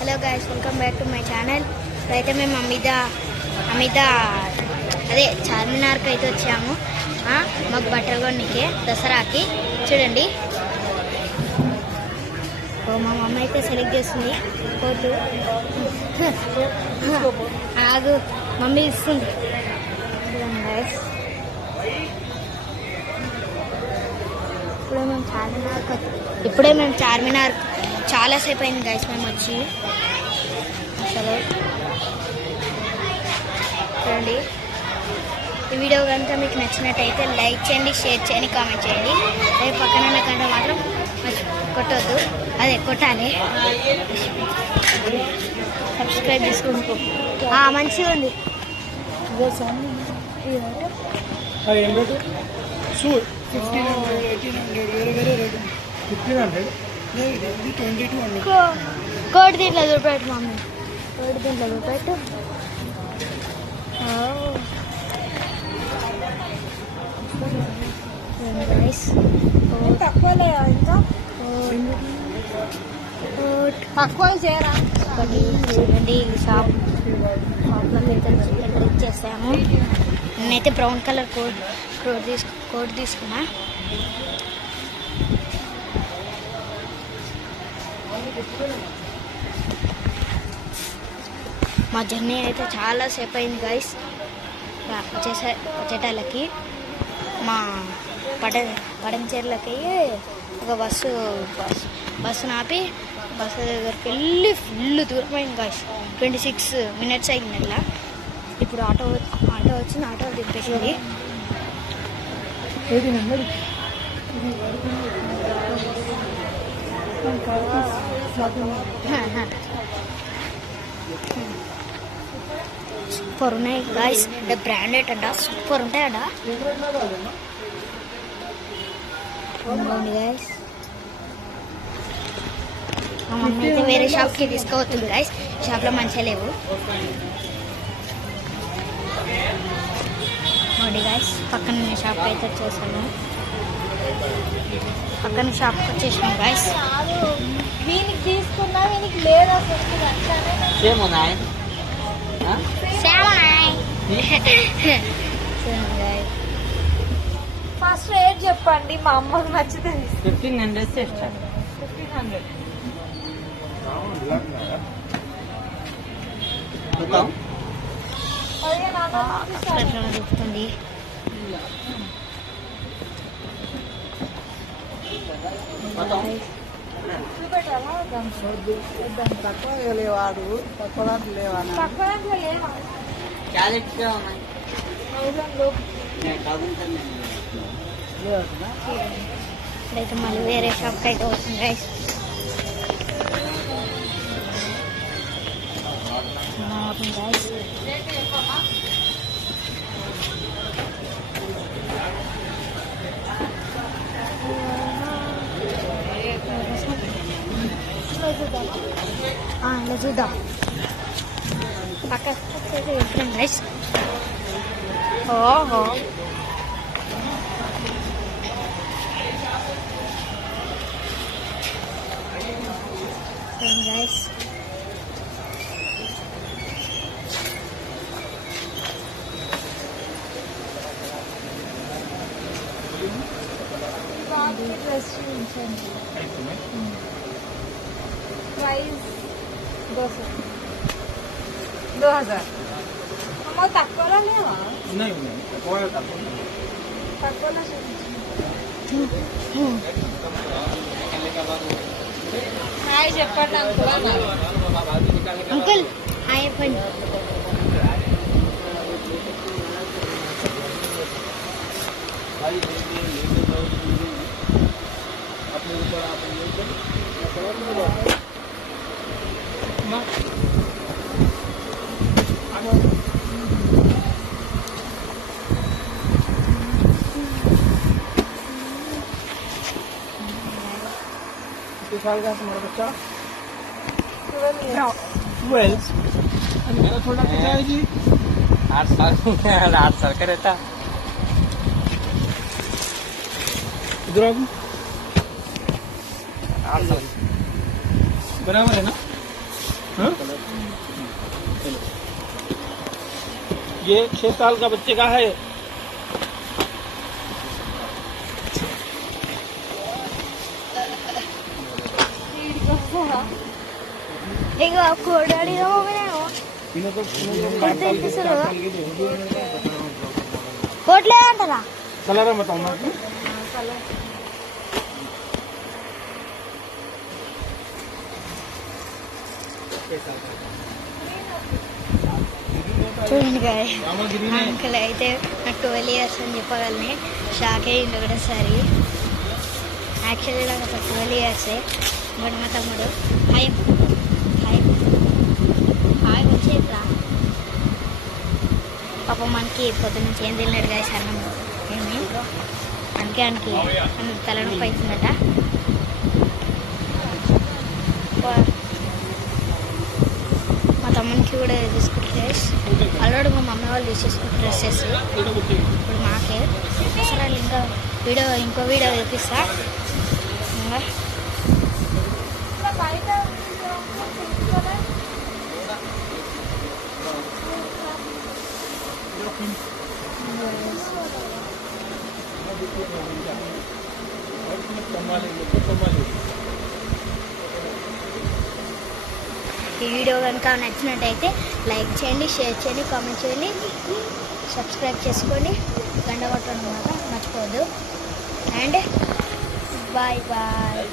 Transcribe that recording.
Hello guys, welcome back to my channel. అయితే మేము అమిత అదే చార్మినార్కి అయితే వచ్చాము. మాకు బట్టలు కొనికే దసరాకి. చూడండి, మా మమ్మ అయితే సెలెక్ట్ చేస్తుంది కోటు. ఆగు, మమ్మీ ఇస్తుంది. చూడండి గైస్, ఇప్పుడే మేము చార్మినార్ చాలాసేపు అయింది గైస్ మేము వచ్చి. అసలు చూడండి, ఈ వీడియో కనుక మీకు నచ్చినట్టయితే లైక్ చేయండి, షేర్ చేయండి, కామెంట్ చేయండి. అదే పక్కన ఉన్న గంట మాత్రం కొట్టొద్దు, అదే కొట్టాలి. సబ్స్క్రైబ్ చేసుకుంటూ మంచిగా ఉంది. కోటి దీంట్లో చూపెట్టు మమ్మీ, కోటి దీంట్లో చూపెట్టు. తక్కువ ఇంకా తక్కువ చేయరా? చూడండి, షాప్లో అయితే ఎంటర్ చేసాము. నేనైతే బ్రౌన్ కలర్ కోట్ తీసుకున్నా. మా జర్నీ అయితే చాలాసేపు అయింది గైస్. వచ్చేటాలకి మా పడంచేర్లకి ఒక బస్సు ఆపి బస్సు దగ్గరికి వెళ్ళి ఫుల్ దూరం అయింది గైస్. 26 minutes అయింది అట్లా. ఇప్పుడు ఆటో వచ్చింది, ఆటో దింపేసింది. సూపర్ ఉన్నాయి గాయస్, బ్రాండెడ్ అంట, సూపర్ ఉంటాయంట గాయస్. మా మమ్మీ అయితే వేరే షాప్కి తీసుకోవద్దు గాయస్, షాప్లో మంచిగా లేవు. మోడీ గాయస్, పక్కన షాప్కి అయితే వచ్చేసాను. పక్కన షాప్కి వచ్చేసాను గాయస్. వీనికి తీసుకున్నా, వీనికి లేదా ఫస్ట్ రేట్ చెప్పండి, మా అమ్మకు నచ్చుతుంది. 1500 से 1500 దొరుకుతుంది. తక్కువ లేవాడు, తక్కువ దాంట్లో లేవా? తక్కువ దాంట్లో లేవా? అయితే మళ్ళీ వేరే షాప్కి అయితే వస్తుంది గైస్. ఇలా చూద్దాం పక్క గైస్. ఓహో, guys, प्राइस 2000 అమ్మ తక్కువలో లేవా? తక్కువలో హాయ్ చెప్పండి అంకుల్. హాయ్ చెప్పండి. साल का तुम्हारा बच्चा 12 मेरा थोड़ा बच्चा है जी 8 साल का रहता। इधर आओ, 8 साल बराबर है ना? हाँ? ये 6 साल का बच्चे का है। ఇక కోడాడి కోట్లేదంటారా कलर है बताओ ना। చూడండి గాయ్ అంకుల్ అయితే నాకు 12 years అని చెప్పగలని షాక్ అయ్యింది ఒకటేసారి. యాక్చువల్లీ నాకు 12 years బట్ మా తమ్ముడు హాయ్ హాయ్ హాయ్ వచ్చేట్రా పాప మనకి పొద్దున్న నుంచి ఏం తిన్నాడు గాయ అన్నం ఏమి అందుకే ఆయనకి తలనొప్పి అవుతుందట. మా తమ్మునికి కూడా తీసుకుంటే డ్రెస్ ఆల్రెడీ మా మమ్మీ వాళ్ళు తీసేసుకుంటే డ్రెస్సెస్ ఇప్పుడు మాకే సరే ఇంకా ఇంకో వీడియో చూపిస్తా. ఇంకా ఈ వీడియో కనుక నచ్చినట్టయితే లైక్ చేయండి, షేర్ చేయండి, కామెంట్ చేయండి, సబ్స్క్రైబ్ చేసుకోండి, గంట కొట్టడం మాత్రం మర్చిపోవద్దు. And bye bye.